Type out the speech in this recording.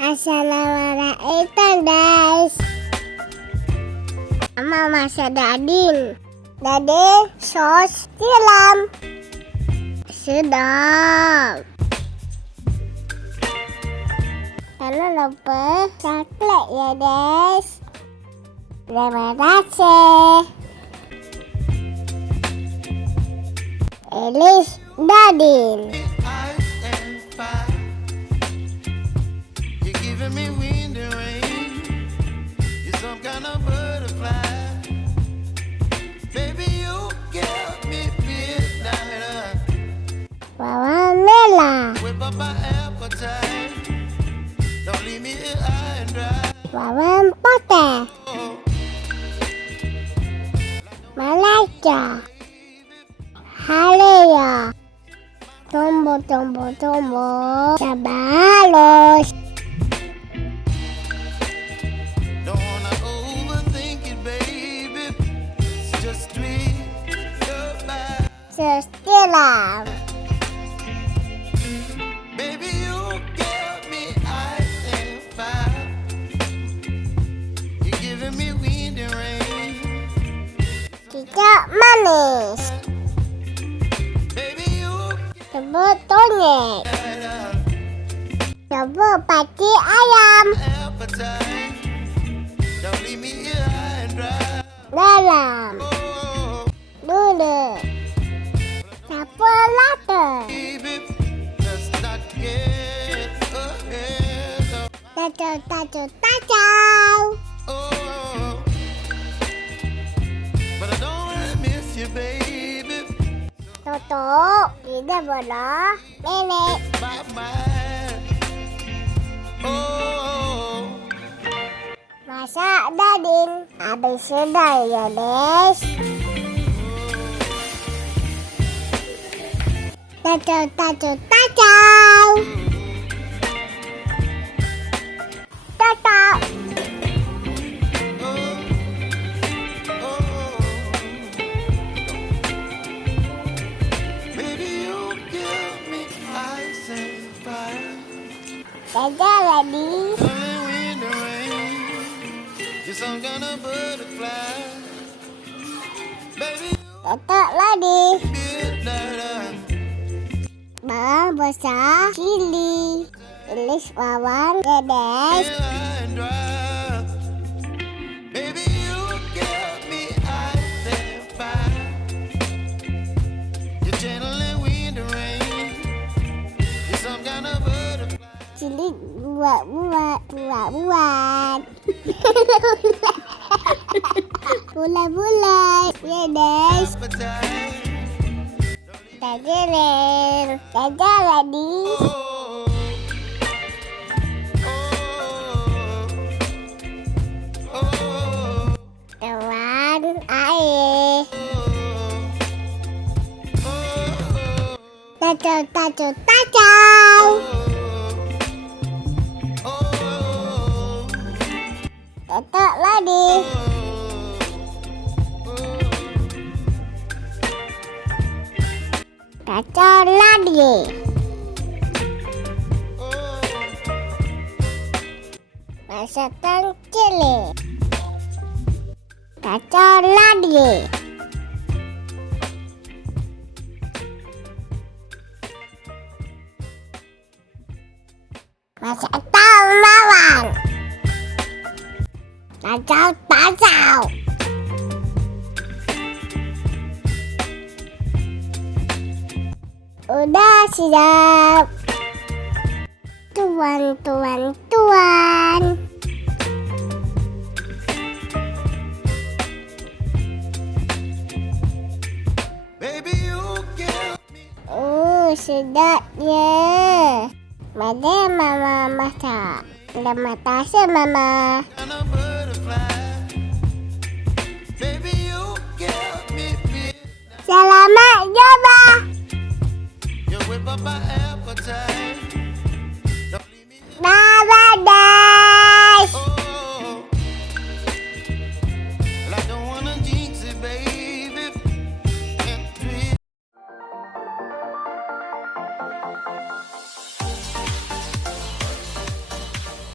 Assalamualaikum guys. Mama masak daging sos tiram. Sedap. Jangan lupa subscribe ya guys. Terima kasih. Hiris daging. Bawang merah, bawang putih, Malaysia, halia, tombol, halus. Sos tiram. Kicap manis. Serbuk kunyit. Serbuk pati ayam. Dalam. Dulu. Sapu lada. Tacau. Tutup, tidak boleh nenek. Masak daging, habis sudah ya guys. Tacau. Jaga lagi. Tetek lagi. Bawang besar, cili, hiris bawang, dedes. Cili buat. Bulat. Ya guys. Jaga lagi. Tuan air. Tacau. Tetek lagi. Kacau lagi. Masukkan cili. Kacau lagi. Masukkan bawang. Kacau. Udah siap. Tuan. Sedapnya. Mari mama masak. Terima kasih mama. Selamat coba.